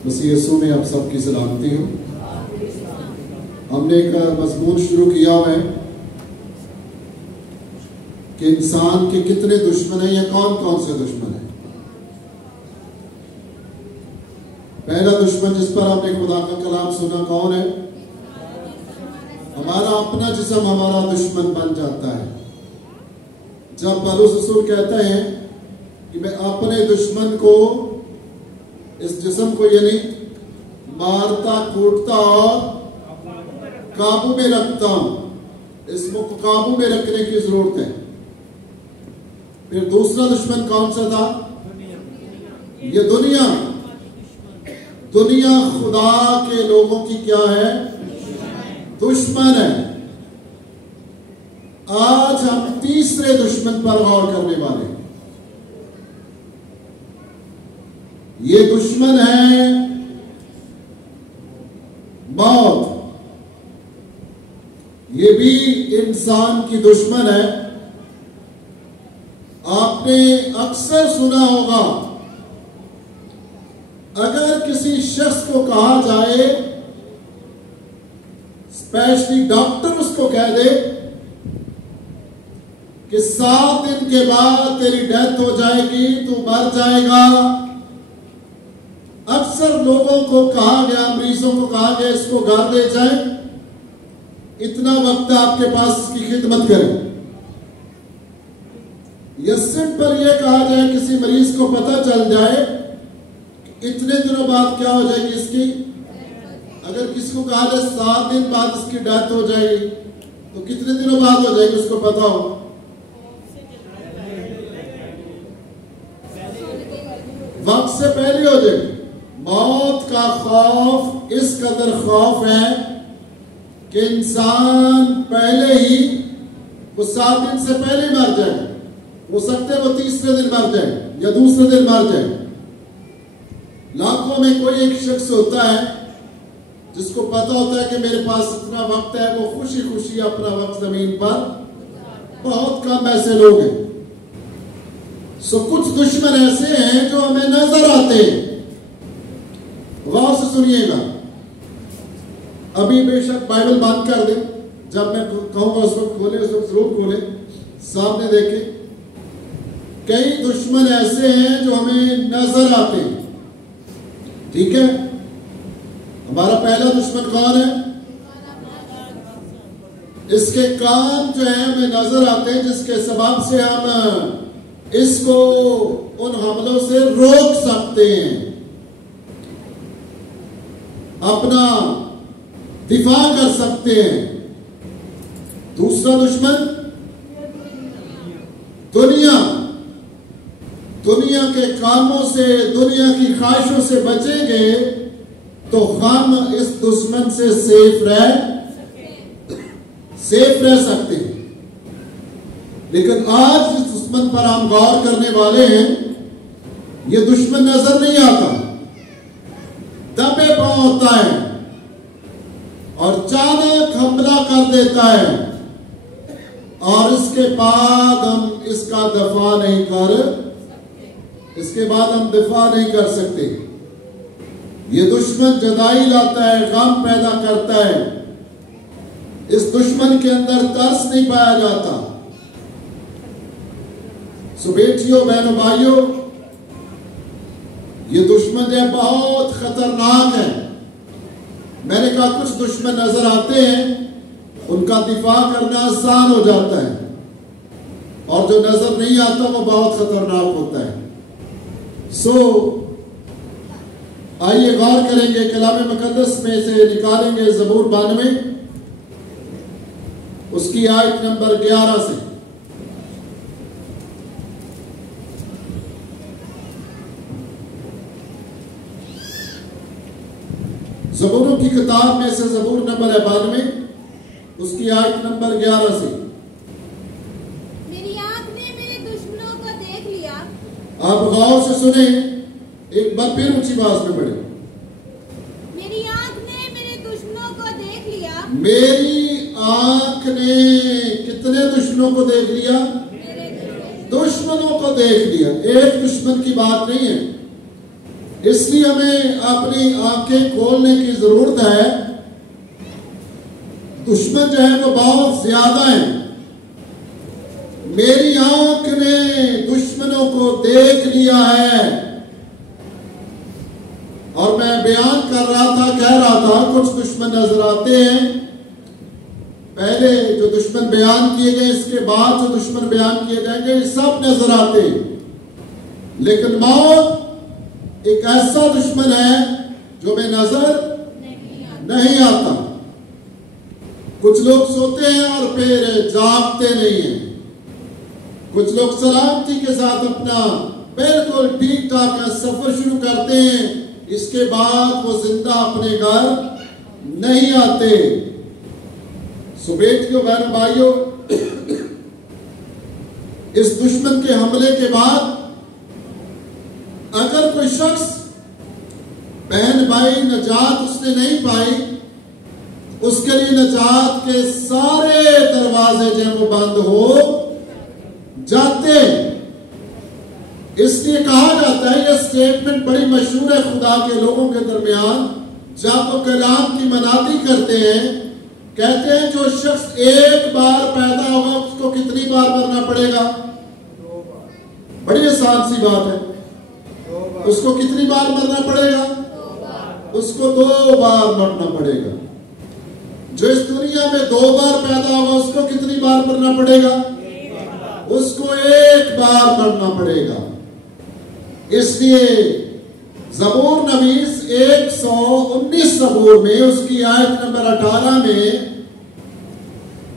मसीह यीशु में आप सबकी सलामती हो। हमने एक मजमून शुरू किया हुआ है कि इंसान के कितने दुश्मन हैं या कौन कौन से दुश्मन हैं। पहला दुश्मन जिस पर आपने खुदा का कलाम सुना कौन है? हमारा अपना जिस्म हमारा दुश्मन बन जाता है। जब पौलुस रसूल कहते हैं कि मैं अपने दुश्मन को, इस जिस्म को यानी मारता कूटता और काबू में रखता हूं, इसको काबू में रखने की जरूरत है। फिर दूसरा दुश्मन कौन सा था? ये दुनिया। दुनिया खुदा के लोगों की क्या है? दुश्मन है। आज हम तीसरे दुश्मन पर गौर करने वाले हैं। ये दुश्मन है मौत। ये भी इंसान की दुश्मन है। आपने अक्सर सुना होगा, अगर किसी शख्स को कहा जाए, स्पेशली डॉक्टर उसको कह दे कि 7 दिन के बाद तेरी डेथ हो जाएगी, तू मर जाएगा। अक्सर लोगों को कहा गया, मरीजों को कहा गया इसको घर ले जाए, इतना वक्त आपके पास इसकी खिदमत करें। या सिंपल ये कहा जाए, किसी मरीज को पता चल जाए कि इतने दिनों बाद क्या हो जाएगी इसकी। अगर किसी को कहा जाए 7 दिन बाद इसकी डेथ हो जाएगी, तो कितने दिनों बाद हो जाएगी उसको पता हो? वक्त से पहले हो जाएगी। मौत का खौफ इस कदर खौफ है कि इंसान पहले ही, वो 7 दिन से पहले मर जाए। हो सकता है वो तीसरे दिन मर जाए या दूसरे दिन मर जाए। लाखों में कोई एक शख्स होता है जिसको पता होता है कि मेरे पास इतना वक्त है, वो खुशी खुशी अपना वक्त जमीन पर, बहुत कम ऐसे लोग हैं। कुछ दुश्मन ऐसे हैं जो हमें नजर आते हैं। गौर से सुनिएगा। अभी बेशक बाइबल बंद कर दे, जब मैं कहूंगा उस वक्त खोले, उस वक्त जरूर खोले, सामने देखें। कई दुश्मन ऐसे हैं जो हमें नजर आते हैं। ठीक है, हमारा पहला दुश्मन कौन है? इसके काम जो है हमें नजर आते हैं, जिसके सबब से हम इसको उन हमलों से रोक सकते हैं, अपना दिफा कर सकते हैं। दूसरा दुश्मन दुनिया। दुनिया के कामों से, दुनिया की ख्वाहिशों से बचेंगे तो हम इस दुश्मन से सेफ रह सकते हैं। लेकिन आज जिस दुश्मन पर हम गौर करने वाले हैं, ये दुश्मन नजर नहीं आता, दबे पांव होता है और अचानक हमला कर देता है, और इसके बाद हम इसका दफा नहीं कर सकते। ये दुश्मन जुदाई लाता है, गम पैदा करता है। इस दुश्मन के अंदर तरस नहीं पाया जाता। सो बेटियों, बहनों, भाइयों, ये दुश्मन जो है बहुत खतरनाक है। मैंने कहा कुछ दुश्मन नजर आते हैं, उनका दिफा करना आसान हो जाता है, और जो नजर नहीं आता वो बहुत खतरनाक होता है। आइए गौर करेंगे, कलाम मुकद्दस में से निकालेंगे ज़बूर 92, उसकी आयत नंबर 11 से। ज़बूरों की किताब में से ज़बूर नंबर 92, उसकी आयत नंबर 11 से। मेरी आंख ने मेरे दुश्मनों को देख लिया। आप गौर से सुने, एक बार फिर ऊंची आवाज में पढ़े। मेरी आंख ने मेरे दुश्मनों को देख लिया। मेरी आंख ने कितने दुश्मनों को देख लिया? दुश्मनों को देख लिया। एक दुश्मन की बात नहीं है, इसलिए हमें अपनी आंखें खोलने की जरूरत है। दुश्मन जो है वो बहुत ज्यादा है। मेरी आंख ने दुश्मनों को देख लिया है। और मैं बयान कर रहा था, कह रहा था, कुछ दुश्मन नजर आते हैं। पहले जो दुश्मन बयान किए गए, इसके बाद जो दुश्मन बयान किए जाएंगे, ये सब नजर आते हैं। लेकिन मौत एक ऐसा दुश्मन है जो में नजर नहीं आता। कुछ लोग सोते हैं और फिर जागते नहीं हैं। कुछ लोग सलामती के साथ अपना बिल्कुल ठीक ठाक सफर शुरू करते हैं, इसके बाद वो जिंदा अपने घर नहीं आते। सो बेटियों, बहन भाइयों, इस दुश्मन के हमले के बाद अगर कोई शख्स, बहन भाई, नजात उसने नहीं पाई, उसके लिए नजात के सारे दरवाजे जो वो बंद हो जाते। इसलिए कहा जाता है, यह स्टेटमेंट बड़ी मशहूर है खुदा के लोगों के दरमियान, जब वो कलाम की मनादी करते हैं, कहते हैं जो शख्स एक बार पैदा होगा उसको कितनी बार मरना पड़ेगा? बड़ी आसान सी बात है। उसको कितनी बार मरना पड़ेगा? उसको 2 बार मरना पड़ेगा। जो इस दुनिया में 2 बार पैदा होगा उसको कितनी बार मरना पड़ेगा? उसको 1 बार मरना पड़ेगा। इसलिए ज़बूर नवीस 119 ज़बूर में उसकी आयत नंबर 18 में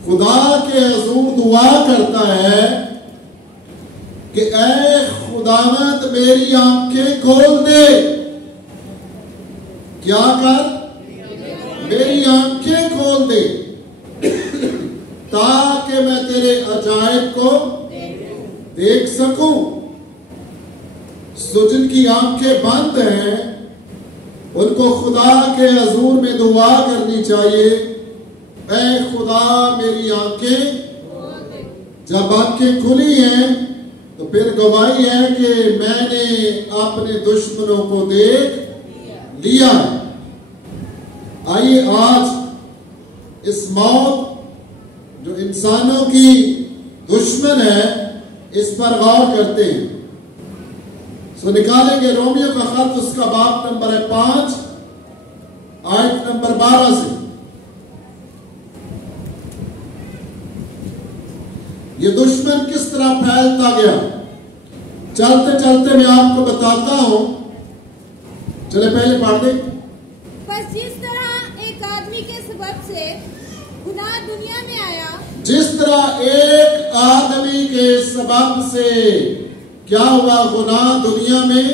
खुदा के हुजूर दुआ करता है कि ऐ खुदावंद मेरी आंखें खोल दे। क्या कर? मेरी आंखें खोल दे ताकि मैं तेरे अजायब को देख सकूं। सो जिनकी आंखें बंद हैं उनको खुदा के हुजूर में दुआ करनी चाहिए, ऐ खुदा मेरी आंखें। जब आंखें खुली हैं तो फिर गवाही है कि मैंने अपने दुश्मनों को देख लिया। आइए आज इस मौत जो इंसानों की दुश्मन है, इस पर गौर करते हैं। सो निकालेंगे रोमियो का खत, उसका बाब नंबर है 5, आयत नंबर 12 से। ये दुश्मन किस तरह फैलता गया, चलते चलते मैं आपको बताता हूं। चले पहले पढ़ दे। बस जिस तरह एक आदमी के सबब से गुनाह दुनिया में आया, जिस तरह एक आदमी के सबब से क्या हुआ? गुनाह दुनिया में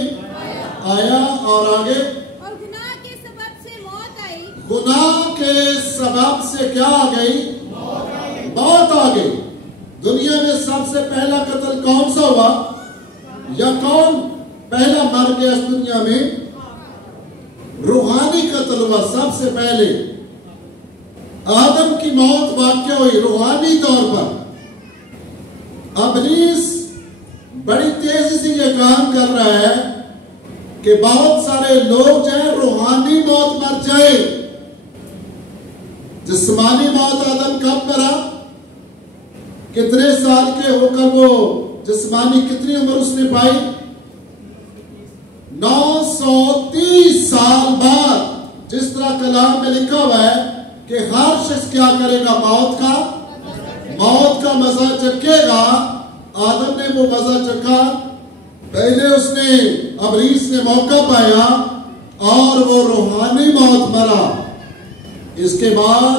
आया। और आगे, और गुनाह के सबब से मौत आई। गुनाह के सबब से क्या आ गई? मौत आ गई। दुनिया में सबसे पहला कत्ल कौन सा हुआ? या कौन पहला मर गया इस दुनिया में? रूहानी कत्ल हुआ सबसे पहले। आदम की मौत वाक़या हुई रूहानी तौर पर। इब्लीस बड़ी तेजी से यह काम कर रहा है कि बहुत सारे लोग जो है रूहानी मौत मर जाए। जिस्मानी मौत आदम कब मरा? कितने साल के होकर वो जिस्मानी कितनी उम्र उसने पाई? 930 साल बाद। जिस तरह कलाम में लिखा हुआ है कि हर शख्स क्या करेगा? मौत का मजा चखेगा। आदम ने वो मजा चखा। पहले उसने, इब्लीस ने मौका पाया और वो रूहानी मौत मरा। इसके बाद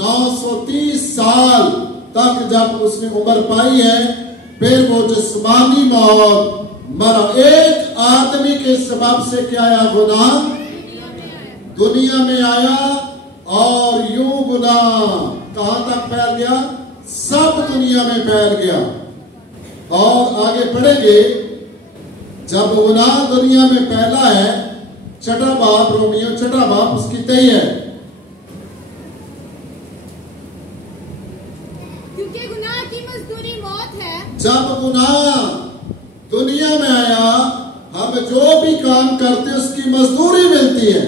930 साल तक जब उसने उम्र पाई है, फिर वो जिस्मानी मौत मरा। एक आदमी के सबब से क्या आया? गुनाह दुनिया में आया। और यूं गुनाह कहां तक फैल गया? सब दुनिया में फैल गया। और आगे पढ़ेंगे, जब गुनाह दुनिया में फैला है, 6वां बाब, रोमियो 6वां बाब उसकी 23 है। क्योंकि गुनाह की मजदूरी मौत है। जब गुनाह दुनिया में आया, हम अब जो भी काम करते हैं उसकी मजदूरी मिलती है,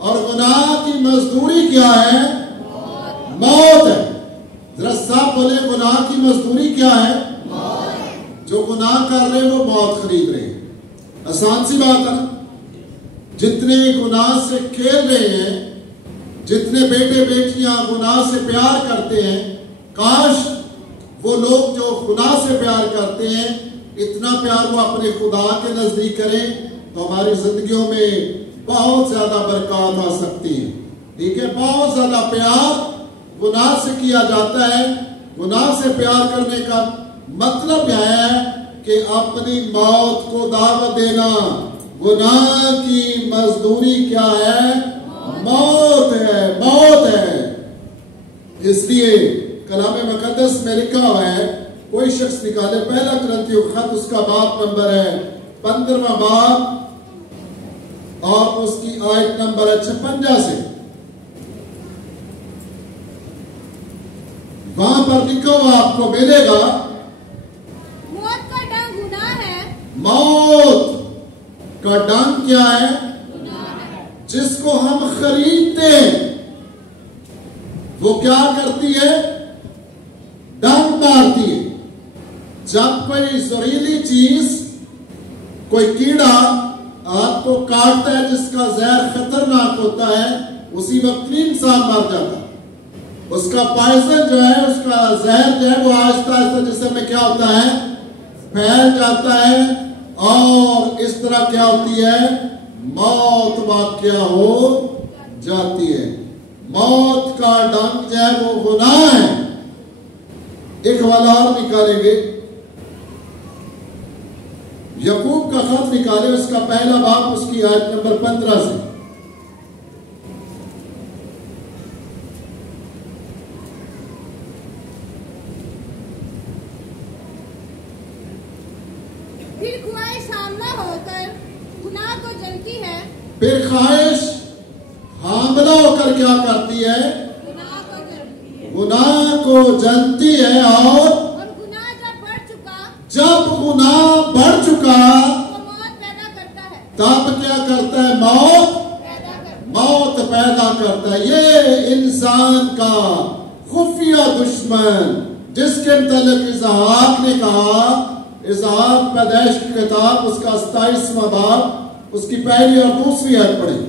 और गुनाह की मजदूरी क्या है? मौत है। जरा साफ बोले, गुनाह की मजदूरी क्या है? जो गुनाह कर रहे हैं वो मौत खरीद रहे हैं। आसान सी बात है ना। जितने गुनाह से खेल रहे हैं, जितने बेटे बेटियां गुनाह से प्यार करते हैं, काश वो लोग जो गुनाह से प्यार करते हैं इतना प्यार वो अपने खुदा के नजदीक करें, तो हमारी जिंदगियों में बहुत ज्यादा बरकत आ सकती है। ठीक है, बहुत ज्यादा प्यार गुनाह से किया जाता है। गुनाह से प्यार करने का मतलब है कि अपनी मौत को दावत देना। गुनाह की मजदूरी क्या है? मौत है, मौत है। इसलिए कलाम मुकद्दस में लिखा हुआ है, कोई शख्स निकाले पहला कुरिन्थियों खत, उसका बाब नंबर है 15वां बाब और उसकी आयत नंबर है 56 से। वहां पर लिखा हुआ आपको मिलेगा, मौत का डंग गुनाह है। मौत का डंग क्या है? गुनाह है। जिसको हम खरीदते हैं वो क्या करती है? डंग मारती है। जब कोई जहरीली चीज, कोई कीड़ा आपको काटता है जिसका जहर खतरनाक होता है, उसी वक्त भी इंसान मर जाता है। उसका पॉइजन जो है, उसका जहर जो है वो आहिस्ता आहिस्ता जिस्म में क्या होता है? फैल जाता है, और इस तरह क्या होती है? मौत वाक़या हो जाती है। मौत का डंग जो है वो गुनाह है। एक हवाला और निकालेंगे, यकूब का खत निकाले, उसका पहला बाब, उसकी आयत नंबर 15 से। फिर ख्वाहिश हामला होकर गुनाह को जलती है। फिर ख्वाहिश हामला होकर क्या करती है? गुनाह को जलती है। गुनाह को जलती है, और गुनाह जब गुनाह बढ़ चुका तो मौत पैदा करता है। तब क्या करता है? मौत पैदा करता है। ये इंसान का खुफिया दुश्मन, जिसके मतलब इसहाक ने कहा, इसहाक पैदाइश की किताब उसका 27वां बाब, उसकी पहली और दूसरी आयत पढ़ी।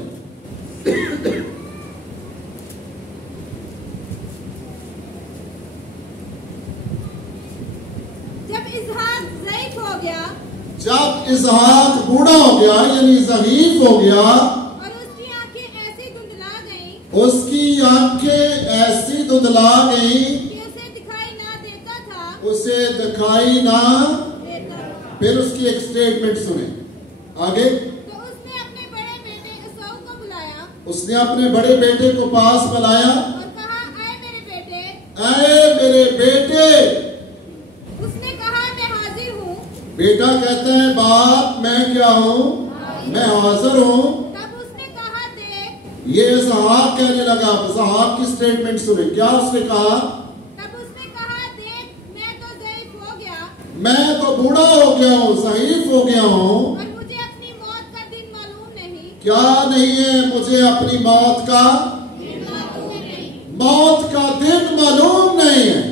जब इसहाक बूढ़ा हो गया, यानी ज़ईफ हो गया, और उसकी आंखें ऐसी धुंधला गईं, उसकी आंखें ऐसी धुंधला गईं कि उसे दिखाई ना देता था, उसे दिखाई ना देता था। फिर उसकी एक स्टेटमेंट सुने आगे। तो उसने अपने बड़े बेटे एसाऊ को बुलाया, उसने अपने बड़े बेटे को पास बुलाया और कहा, आए मेरे बेटे। ऐ मेरे बेटे। उसने कहा, मैं हाजिर हूँ। बेटा कहता है, बाप मैं क्या हूँ? मैं हाजिर हूँ। तब उसने कहा, देख। ये इसहाक कहने लगा। इसहाक की स्टेटमेंट सुने, क्या उसने कहा? तब उसने कहा, देख, मैं तो ज़ईफ हो गया, मैं तो बूढ़ा हो गया हूँ, ज़ईफ हो गया हूँ, और मुझे अपनी मौत का दिन मालूम नहीं। क्या नहीं है? मुझे अपनी मौत का दिन मालूम नहीं है।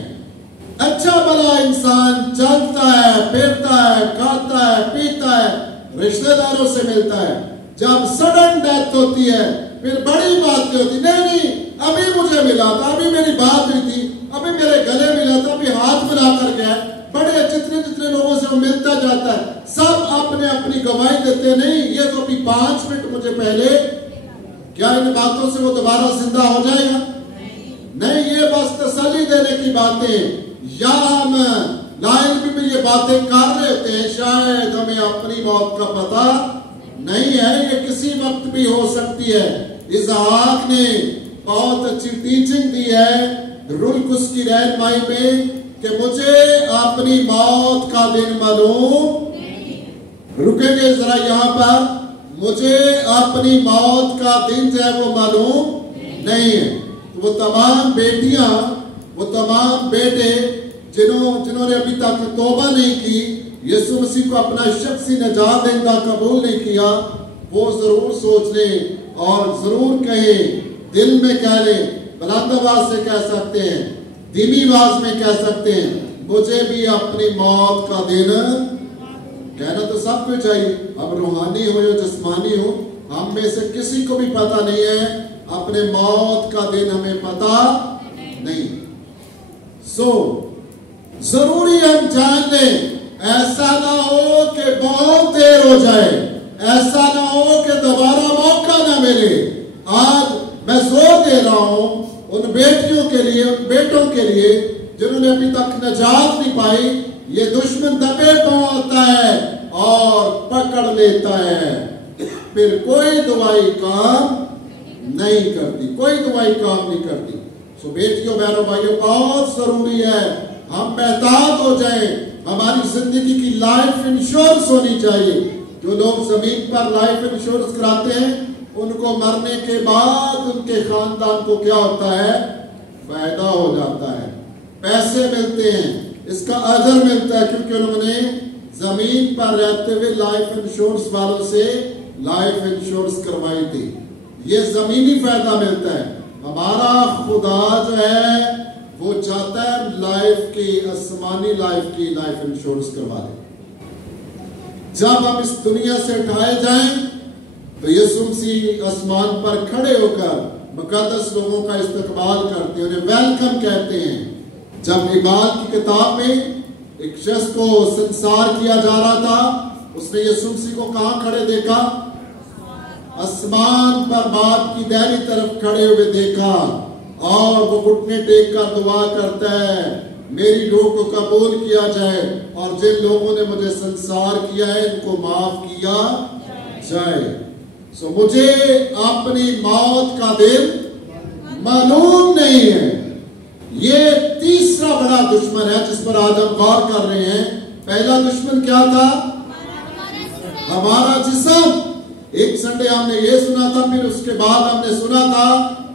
अच्छा भला इंसान चलता है, फिरता है, खाता है, पीता है, रिश्तेदारों से मिलता है। जब सडन डेथ होती है फिर बड़ी बात होती, नहीं अभी मुझे मिला था, अभी मेरी बात हुई थी, अभी मेरे गले मिला था, अभी हाथ मिला कर गया। बड़े जितने लोगों से वो मिलता जाता है, सब अपने अपनी गवाही देते, नहीं ये तो अभी 5 मिनट मुझे पहले। क्या इन बातों से वो दोबारा जिंदा हो जाएगा? नहीं, ये बस तसल्ली देने की बातें, या हम लाइफ में ये बातें कर रहे होते हैं, शायद हमें अपनी मौत का पता नहीं है, ये किसी वक्त भी हो सकती है। इसहाक ने बहुत अच्छी टीचिंग दी है रुल्कुस की रहनुमाई में कि मुझे अपनी मौत का दिन मालूम। रुकेंगे जरा यहाँ पर, मुझे अपनी मौत का दिन जो है वो मालूम नहीं है। तो वो तमाम बेटियां, वो तमाम बेटे जिन्होंने अभी तक तौबा नहीं की, यीशु मसीह को अपना शख्सी निजात देंदा कबूल नहीं किया, वो जरूर सोच लें और जरूर कहें, दिल में कह लें, बुलंद आवाज से कह सकते हैं, धीमी आवाज में कह सकते हैं, मुझे भी अपनी मौत का दिन, कहना तो सबको चाहिए, अब रूहानी हो या जिस्मानी हो, हम में से किसी को भी पता नहीं है, अपने मौत का दिन हमें पता नहीं। जरूरी हम जान लें, ऐसा ना हो कि बहुत देर हो जाए, ऐसा ना हो कि दोबारा मौका ना मिले। आज मैं जोर दे रहा हूं उन बेटियों के लिए, उन बेटों के लिए जिन्होंने अभी तक निजात नहीं पाई। ये दुश्मन दबे पांव आता है और पकड़ लेता है, फिर कोई दवाई काम नहीं करती, कोई दवाई काम नहीं करती। सो बेटियों, बहनों, भाइयों, बहुत जरूरी है हम बेहतर हो जाएं। हमारी जिंदगी की लाइफ इंश्योरेंस होनी चाहिए। जो लोग जमीन पर लाइफ इंश्योरेंस कराते हैं, उनको मरने के बाद उनके खानदान को क्या होता है? फायदा हो जाता है, पैसे मिलते हैं, इसका अजर मिलता है, क्योंकि उन्होंने जमीन पर रहते हुए लाइफ इंश्योरेंस वालों से लाइफ इंश्योरेंस करवाई थी। ये जमीनी फायदा मिलता है। हमारा खुदा जो है वो चाहता है लाइफ की, आसमानी लाइफ की लाइफ इंश्योरेंस करवा दे। जब हम इस दुनिया से उठाए जाएं तो यीशु मसीह आसमान पर खड़े होकर मुकद्दस लोगों का इस्तकबाल करते हैं, उन्हें वेलकम कहते हैं। जब इबाल की किताब में एक शख्स को संसार किया जा रहा था, उसने यीशु मसीह को कहां खड़े देखा? आसमान पर बाप की दाहिनी तरफ खड़े हुए देखा, और वो घुटने टेक कर दुआ करता है, मेरी रूह को कबूल किया जाए, और जिन लोगों ने मुझे संसार किया है इनको माफ किया जाए। सो मुझे अपनी मौत का दिन मालूम नहीं है। ये तीसरा बड़ा दुश्मन है जिस पर आज हम गौर कर रहे हैं। पहला दुश्मन क्या था? हमारा जिस्म। एक संडे हमने ये सुना था, फिर उसके बाद हमने सुना था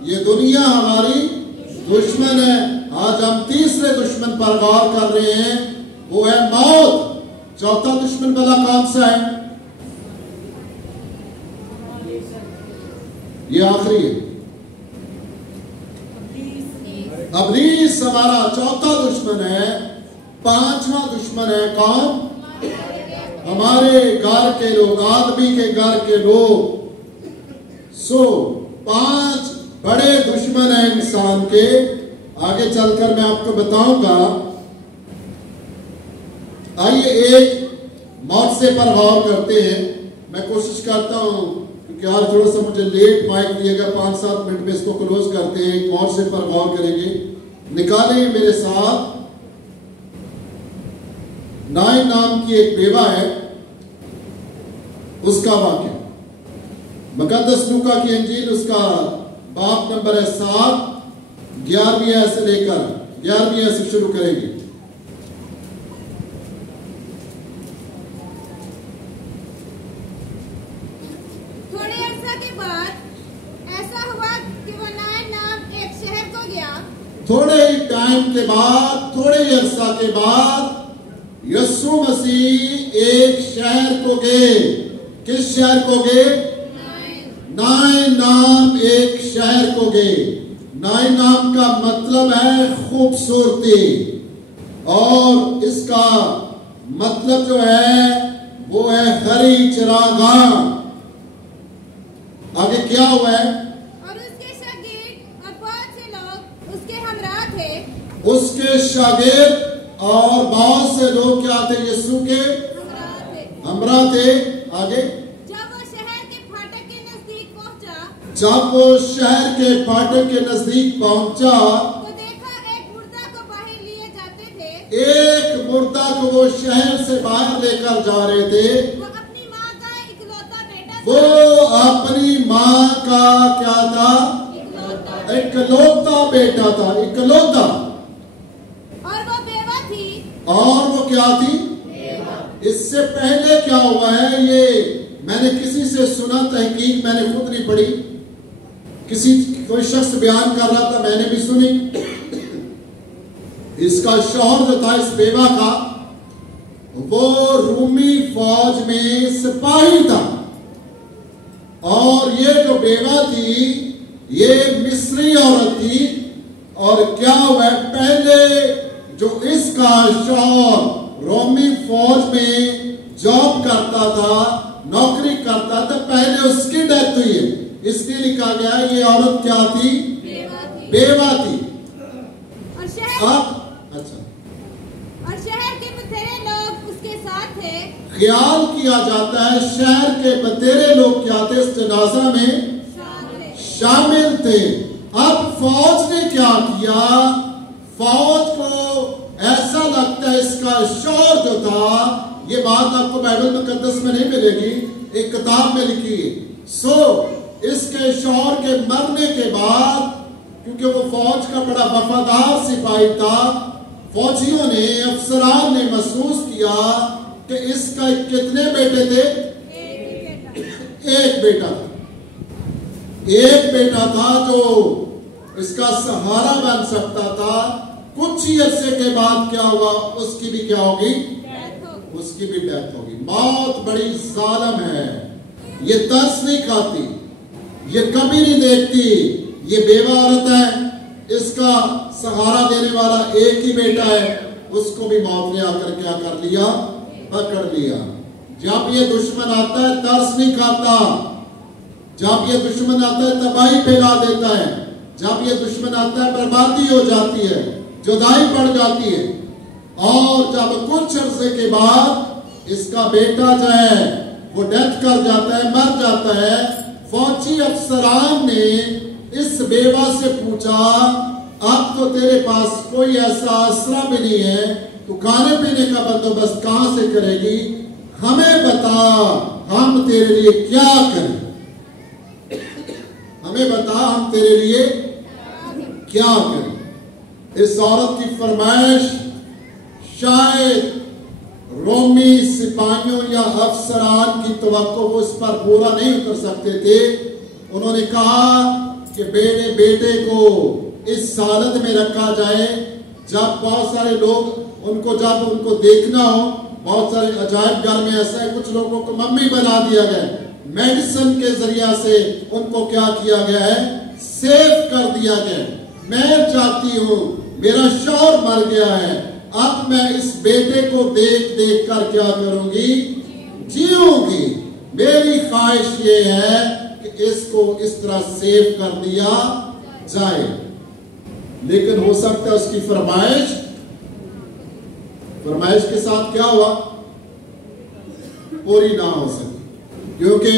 ये दुनिया हमारी दुश्मन है। आज हम तीसरे दुश्मन पर गौर कर रहे हैं, वो है मौत। चौथा दुश्मन भला कौन सा है? ये आखिरी है, इब्लीस हमारा चौथा दुश्मन है। पांचवा दुश्मन है कौन? हमारे घर के लोग, आदमी के घर के लोग। 5 बड़े दुश्मन हैं इंसान के। आगे चलकर मैं आपको बताऊंगा। आइए एक मौत से पर गौर करते हैं। मैं कोशिश करता हूं क्योंकि यार थोड़ा सा मुझे लेट माइक दिएगा, 5-7 मिनट में इसको क्लोज करते हैं। एक मौत से पर गौर करेंगे। निकालें मेरे साथ। नाइन नाम की एक बेवा है, उसका वाक्य मुकद्दस लूका की इंजील, उसका बाप नंबर है 7, 11वीं आयत से लेकर 11वीं आयत से शुरू करेंगे। थोड़े अरसा के बाद ऐसा हुआ कि वो नाइन नाम एक शहर को गया। थोड़े ही टाइम के बाद, थोड़े ही अरसा के बाद यीशु मसीह एक शहर को गए। किस शहर को गए? नाइन नाम एक शहर को गए। नाइन नाम का मतलब है खूबसूरती, और इसका मतलब जो है वो है हरी चरागाह। आगे क्या हुआ है? और उसके शागिर्द और बहुत से लोग उसके हमरा थे। उसके शागिर्द और बहुत से लोग क्या थे? यीशु के हमरा थे। आगे जब वो शहर के फाटक के नजदीक पहुंचा, तो देखा एक मुर्दा को बाहर लिए जाते थे। एक मुर्दा को वो शहर से बाहर लेकर जा रहे थे। वो अपनी माँ का इकलौता बेटा था। वो अपनी माँ का क्या था? इकलौता बेटा था, इकलौता। और वो बेवा थी। और वो क्या थी? इससे पहले क्या हुआ है, ये मैंने किसी से सुना, तहकीक मैंने खुद नहीं पढ़ी, कोई शख्स बयान कर रहा था, मैंने भी सुनी। इसका शौहर जो था इस बेवा का, वो रूमी फौज में सिपाही था, और ये जो बेवा थी ये मिस्री औरत थी। और क्या हुआ, पहले जो इसका शौहर रोमी फौज में जॉब करता था, नौकरी करता था, पहले उसकी डेथ हुई है। इसलिए लिखा गया ये औरत क्या थी, बेवा थी। और शहर के बतेरे लोग उसके साथ थे। ख्याल किया जाता है शहर के बतेरे लोग क्या थे, इस जनाजा में शामिल थे। अब फौज ने क्या किया, फौज को ऐसा लगता है इसका शौहर जो था, ये बात आपको बाइबल मुकद्दस में नहीं मिलेगी, एक किताब में लिखी है। इसके शौहर के मरने के बाद, क्योंकि वो फौज का बड़ा वफादार सिपाही था, फौजियों ने, अफसरान ने महसूस किया कि इसका कितने बेटे थे, एक बेटा था। एक बेटा था जो इसका सहारा बन सकता था। कुछ ही अरसे के बाद क्या हुआ, उसकी भी क्या होगी, उसकी भी डेथ होगी। मौत बड़ी जालिम है, ये तरस नहीं खाती, ये कभी नहीं देखती। ये बेवा औरत है, इसका सहारा देने वाला एक ही बेटा है, उसको भी मौत ने आकर क्या कर लिया, पकड़ लिया। जब ये दुश्मन आता है तरस नहीं खाता, जब ये दुश्मन आता है तबाही फैला देता है, जब ये दुश्मन आता है बर्बादी हो जाती है, जुदाई पड़ जाती है। और जब कुछ अर्से के बाद इसका बेटा जो है वो डेथ कर जाता है, मर जाता है, फौजी अफसरान ने इस बेवा से पूछा, अब तो तेरे पास कोई ऐसा आसरा भी नहीं है, तो खाने पीने का बंदोबस्त कहां से करेगी, हमें बता, हम तेरे लिए क्या करें, हमें बता, हम तेरे लिए क्या करें। इस औरत की फरमाइश शायद रोमी सिपाहियों या अफसरान की तवक्को वो इस पर पूरा नहीं उतर सकते थे। उन्होंने कहा कि बेटे को इस हालत में रखा जाए, जब बहुत सारे लोग जब उनको देखना हो, बहुत सारे अजायब घर में ऐसा है, कुछ लोगों को मम्मी बना दिया गया, मेडिसिन के जरिया से उनको क्या किया गया है, सेव कर दिया गया। मैं चाहती हूं, मेरा शौहर मर गया है, अब मैं इस बेटे को देख देख कर क्या करूंगी, जीऊंगी। मेरी ख्वाहिश ये है कि इसको इस तरह सेव कर दिया जाए। लेकिन हो सकता है उसकी फरमाइश के साथ क्या हुआ, पूरी ना हो सके, क्योंकि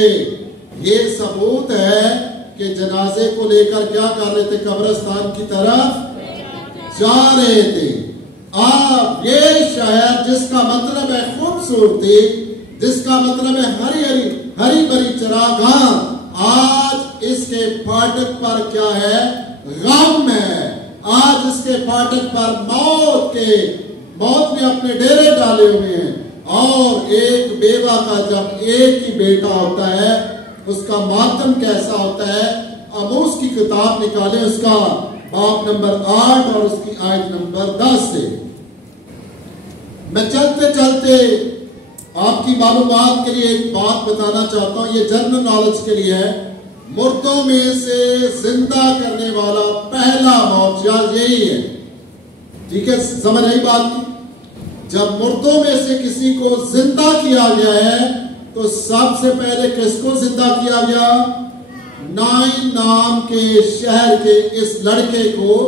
ये सबूत है कि जनाजे को लेकर क्या कर रहे थे, कब्रिस्तान की तरफ जा रहे थे। आप ये शहर जिसका मतलब है खूबसूरती, जिसका मतलब है हरी भरी चरागाह, आज इसके फाटक पर क्या है, गम है। आज इसके फाटक पर मौत ने अपने डेरे डाले हुए हैं। और एक बेवा का जब एक ही बेटा होता है, उसका मातम कैसा होता है। आमोस की किताब निकाले, उसका बाब नंबर 8 और उसकी आयत नंबर 10 से। मैं चलते चलते आपकी मालूमात के लिए एक बात बताना चाहता हूं, ये जनरल नॉलेज के लिए है। मुर्दों में से जिंदा करने वाला पहला मौत यही है, ठीक है, समझ आई बात की। जब मुर्दों में से किसी को जिंदा किया गया है, तो सबसे पहले किसको जिंदा किया गया, नाइन नाम के शहर के इस लड़के को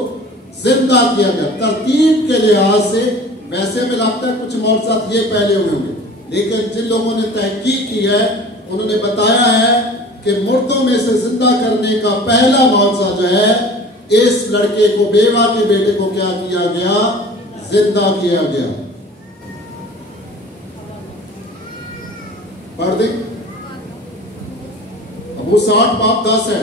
जिंदा किया गया। तरतीब के लिहाज से वैसे में लगता है कुछ मौत साथ ये पहले हुए होंगे, लेकिन जिन लोगों ने तहकीक की है उन्होंने बताया है कि मुर्दों में से जिंदा करने का पहला मौका जो है, इस लड़के को, बेवा के बेटे को क्या किया गया, जिंदा किया गया। पढ़ दे, अब वो 60 बाब 10 है,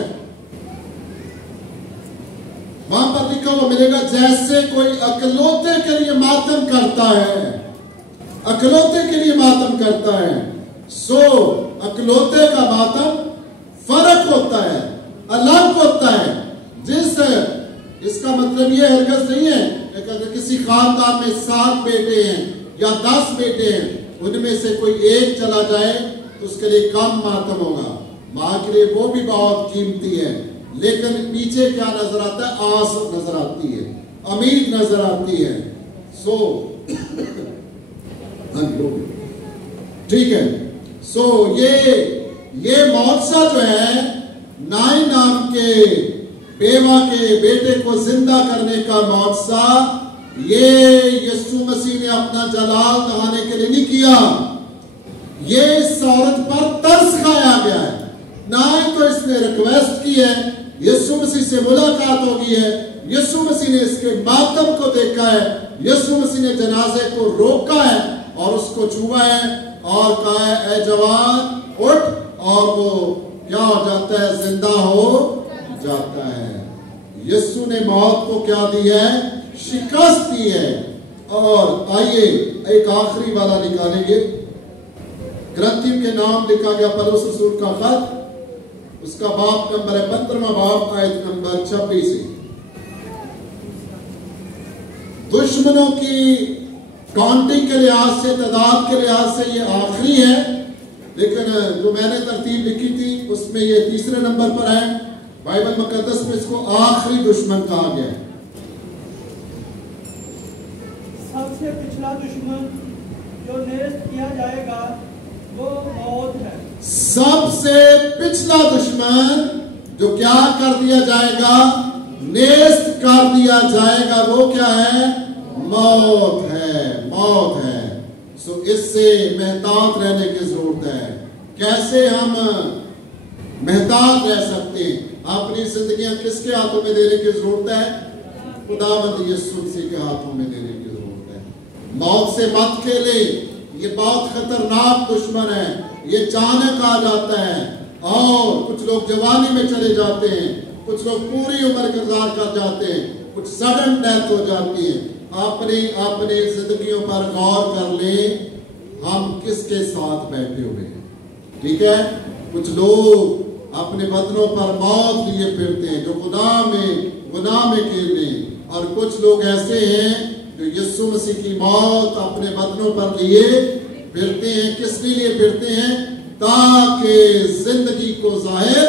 वहां पर लिखा हुआ मिलेगा, जैसे कोई अकलौते के लिए मातम करता है, अकलौते के लिए मातम करता है, सो अकलौते का मातम फर्क होता है, अलग होता है। इसका मतलब यह हरगज नहीं है कि अगर किसी खानदान में 7 बेटे हैं या 10 बेटे हैं उनमें से कोई एक चला जाए तो उसके लिए कम मातम होगा, माँ के लिए वो भी बहुत कीमती है। लेकिन पीछे क्या नजर आता है? आस नजर आती है, उम्मीद नजर आती है। ठीक है। ये मौजज़ा जो है नाइन नाम के बेवा के बेटे को जिंदा करने का मौजज़ा, ये यीशु मसीह ने अपना जलाल दिखाने के लिए नहीं किया। ये इस औरत पर तरस खाया गया है, ना ही तो इसने रिक्वेस्ट की है, यीशु मसीह से मुलाकात हो गई है, यीशु मसीह ने इसके मातम को देखा है, यीशु मसीह ने जनाजे को रोका है और उसको छुआ है और कहा है ए जवान उठ, और वो क्या हो जाता है? जिंदा हो जाता है। यीशु ने मौत को क्या दी है? शिकस्त दी है। और आइए एक आखिरी वाला निकालेंगे। ग्रंथियों के नाम लिखा गया पौलुस रसूल का खत, उसका बाब नंबर है 15वां बाब आयत नंबर 26। दुश्मनों की काउंटिंग के लिहाज से, तादाद के लिहाज से ये आखिरी है, लेकिन जो मैंने तरतीब लिखी थी उसमें ये तीसरे नंबर पर है। बाइबल मुकद्दस में इसको आखिरी दुश्मन कहा गया है। सबसे पिछला दुश्मन जो नेस्त किया जाएगा वो मौत है। सबसे पिछला दुश्मन जो क्या कर दिया जाएगा? नेस्त कर दिया जाएगा, वो क्या है? मौत है, मौत है। सो इससे मेहतात रहने की जरूरत है। कैसे हम मेहतात रह सकते हैं? अपनी जिंदगियां किसके हाथों में देने की जरूरत है? खुदावंद यीशु मसीह के हाथों में देने की जरूरत है। मौत से मत खेले, ये बहुत खतरनाक दुश्मन है। ये अचानक आ जाता है और कुछ लोग जवानी में चले जाते हैं, कुछ लोग पूरी उम्र गुजार कर जाते हैं, कुछ सडन डेथ हो जाती है। अपने जिंदगियों पर गौर कर ले, हम किसके साथ बैठे हुए हैं। ठीक है। कुछ लोग अपने बदनों पर मौत लिए फिरते हैं जो गुनाह में खेलने, और कुछ लोग ऐसे हैं जो यीशु मसीह की मौत अपने बदनों पर लिए फिरते हैं। किस लिए फिरते हैं? ताकि जिंदगी को जाहिर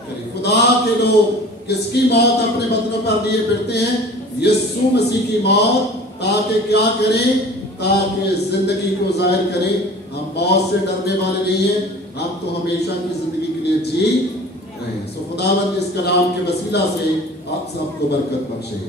करें। खुदा के लोग किसकी मौत अपने बदनों पर लिए फिरते हैं? यीशु मसीह की मौत, ताकि क्या करें? ताकि जिंदगी को जाहिर करें। हम मौत से डरने वाले नहीं हैं, हम तो हमेशा की जिंदगी के लिए जी रहे हैं। सो खुदावंद इस कलाम के वसीला से आप सबको बरकत बख्शे।